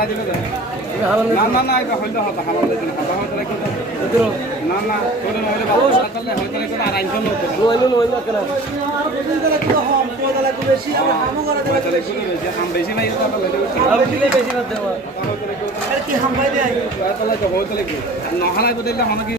হারা দিবে না না না এটা হইলে হবে হারা দিবে না কথা হইতে লাগে না না তোরে নইলে ভালো তাহলে হইতে লাগে আর আইন লোক নইলো নইলো কেন বেশি হাম বেশি ভাই তো বেশি না দেওয়া কি হাম ভাই দেয় তাহলে তো হইতে লাগে নহলা বদলে হন কি